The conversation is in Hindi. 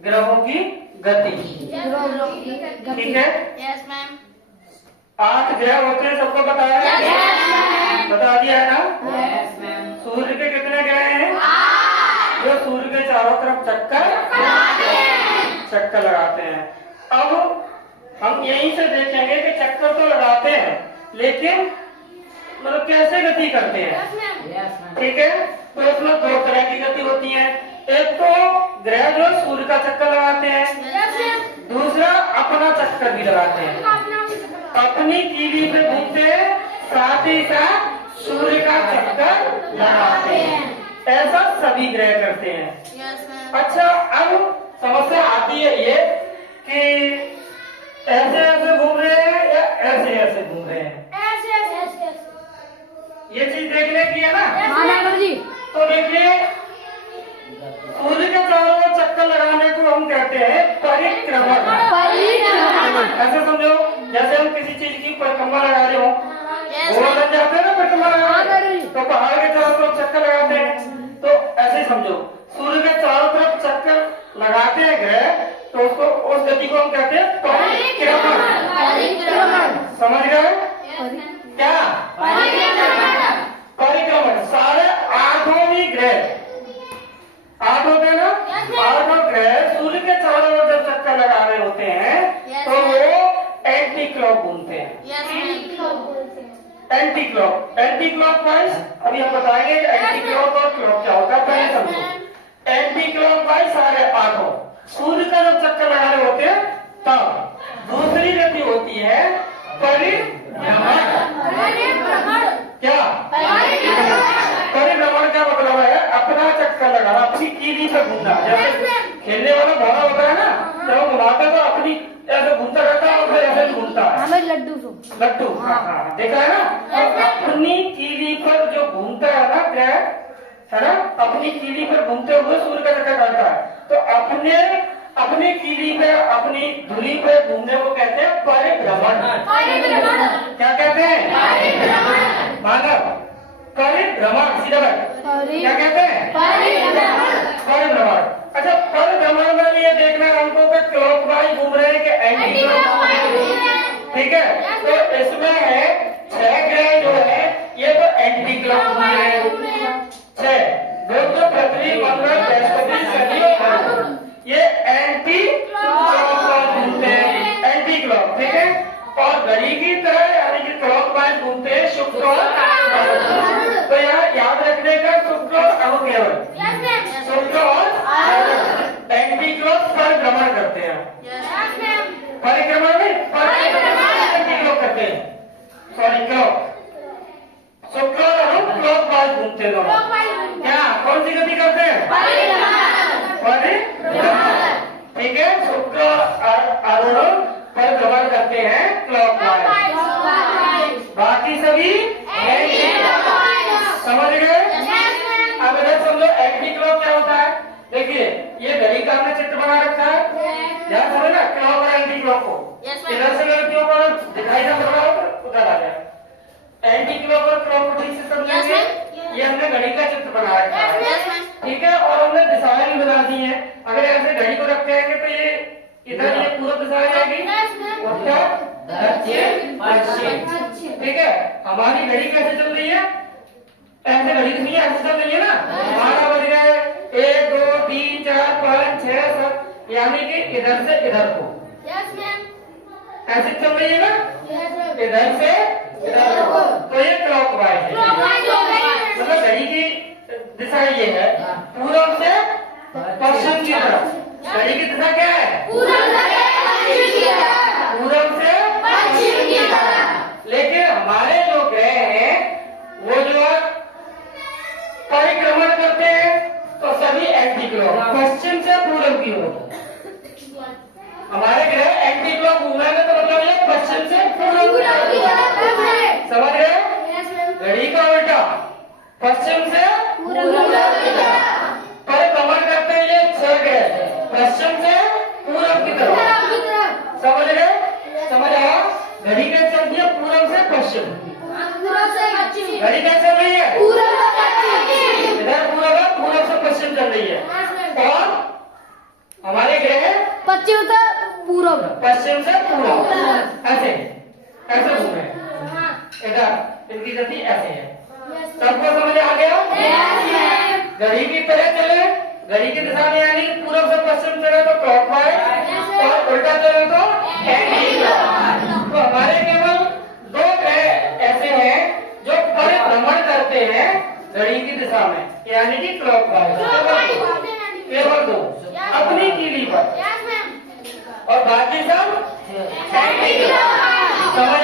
ग्रहों की गति। ठीक है। Yes ma'am. 8 ग्रह होते हैं, सबको बताया है? बता दिया है ना? Yes ma'am. सूर्य के कितने ग्रह हैं? जो सूर्य के चारों तरफ चक्कर लगाते हैं। अब हम यहीं से देखेंगे कि चक्कर तो लगाते हैं, लेकिन मतलब कैसे गति करते हैं। ठीक है। तो इसमें 2 तरह की गति होती है। एक तो ग्रह जो सूर्य का चक्कर लगाते हैं, दूसरा अपना चक्कर भी लगाते हैं। अपनी कीली पे घूमते हैं, साथ ही साथ सूर्य का चक्कर लगाते हैं। ऐसा सभी ग्रह करते हैं। अच्छा, अब समस्या आती है ये कि ऐसे ऐसे घूम रहे हैं या ऐसे ऐसे घूम रहे हैं। ये चीज देखने की है ना? तो देखिए, सूर्य के चारों ओर चक्कर लगाने को हम कहते हैं परिक्रमण। ऐसे समझो, जैसे हम किसी चीज की परिक्रमा लगा रहे हो, घोड़ा लग जाते हैं ना परिक्रमा लगाने, तो पहाड़ के चारों तरफ चक्कर लगाते हैं। तो ऐसे ही समझो, सूर्य के चारों तरफ चक्कर लगाते हैं ग्रह, तो उसको उस गति को हम कहते हैं परिक्रमण। समझ गए क्या? परिक्रमण। सारे 8 भी ग्रह, 8 होते हैं ना? 8 ग्रह सूर्य के चारों ओर जब चक्कर लगा रहे होते हैं तो वो एंटी क्लॉक घूमते हैं। एंटी क्लॉक वाइज अभी हम बताएंगे एंटी क्लॉक और क्लॉक क्या होता है। पहले समझो, एंटी क्लॉक वाइज सारे 8 सूर्य का जब चक्कर लगा रहे होते हैं तब। दूसरी गति होती है परिभ्रमण। क्या परिभ्रमण का मतलब है अपना चक्कर लगाना, अपनी कीली पे घूमना। जैसे खेलने वाला घोड़ा होता है ना, जब वो घुमाता है तो अपनी ऐसे घूमता रहता है और फिर ऐसे घूमता है। लड्डू। हाँ, देखा है ना? अपनी कीली पर जो घूमता है ना ग्रह, है ना, अपनी कीली पर घूमते हुए सूर्य का चक्कर काटता है। तो अपनी कीली पे, अपनी धुरी पे घूमने को कहते हैं परिभ्रमण। क्या कहते हैं? मानव परिभ्रमण। सीधा बात, क्या कहते हैं? परिभ्रमण। अच्छा, परिभ्रमण में भी ये देखना है हमको कि क्लॉकवाइज घूम रहे हैं कि एंटी क्लॉकवाइज। ठीक है। तो इसमें है 6 ग्रह जो है ये तो एंटी क्लॉक घूम रहे हैं। 6 पृथ्वी, मंगल, बृहस्पति, शनि और गुरु, ये एंटी क्लॉकवाइज घूमते हैं। Anti clock. ठीक है। और घड़ी की तरह यानी कि क्लॉकवाइज घूमते हैं शुक्र और अरुण। तो यहाँ याद रखने का शुक्र और अरुण केवल, शुक्र और एंटी क्लॉक परिभ्रमण करते हैं। परिक्रमण में एंटी क्लॉक करते हैं। Sorry, clock. शुक्र और अरुण क्लॉकवाइज घूमते हैं दोनों। क्या कौन सी गति करते हैं? परिभ्रमण। ठीक है। शुक्र और अरुण परिभ्रमण करते हैं क्लॉकवाइज, बाकी सभी समझ गए? अब इधर समझो एंटी क्लॉक क्या होता है। देखिए, ये घड़ी का हमने चित्र बना रखा है, ध्यान समझना क्लॉक और एंटी क्लॉक को। इधर से लड़कियों को दिखाई ना पड़ रहा हो तो उधर आ जाए। एंटी क्लॉक और क्लॉक को ठीक से समझेंगे। ये हमने घड़ी का चित्र बना रखा है, ठीक है, और हमने दिशाएं भी बना दी है। अगर ऐसे घड़ी को रखते हैं तो ये इधर ये पूर्व दिशा आ जाएगी, उत्तर, दक्षिण, पश्चिम। ठीक है। हमारी घड़ी कैसे चल रही है? ऐसे घड़ी नहीं है, ऐसे चल रही है ना। 12 बज गए, 1 2 3 4 5 6 7, यानी कि इधर से इधर को ऐसे चल रही है ना, इधर से इधर को। तो ये क्लॉकवाइज है। मतलब घड़ी की दिशा ये है पूर्व से पश्चिम की तरफ। घड़ी की दिशा क्या है? पूर्व से पश्चिम की तरफ। लेकिन हमारे जो ग्रह हैं वो जो परिक्रमण करते हैं तो सभी एंटी क्लॉक पश्चिम से पूर्व की ओर। हमारे ग्रह एंटी क्लॉक घूमेंगे तो मतलब ये पश्चिम से पूर्व की ओर। समझ गए? घड़ी का उल्टा पश्चिम से परिक्रमण करते हैं ये 6 ग्रह पश्चिम से पूर्व की तरफ। समझ गए? समझ आया? घड़ी कैसे चलती है? पूर्व से पश्चिम। घड़ी कैसे चल रही है? इधर पूर्व से पश्चिम चल रही है। और हमारे ग्रह पश्चिम से पूरब, पश्चिम से पूरब, ऐसे ऐसे घूम रहे हैं। इधर इनकी गति ऐसे है। सबको समझ आ गया? घड़ी की तरह चले, घड़ी की दिशा में, यानी पूरब से पश्चिम चले तो क्लॉकवाइज और उल्टा चले तो एंटी क्लॉकवाइज। तो हमारे केवल दो ग्रह ऐसे हैं जो परिभ्रमण करते हैं घड़ी की दिशा में, यानी कि क्लॉकवाइज। केवल दो अपनी कीली पर, और बाकी सब एंटी क्लॉकवाइज। समझ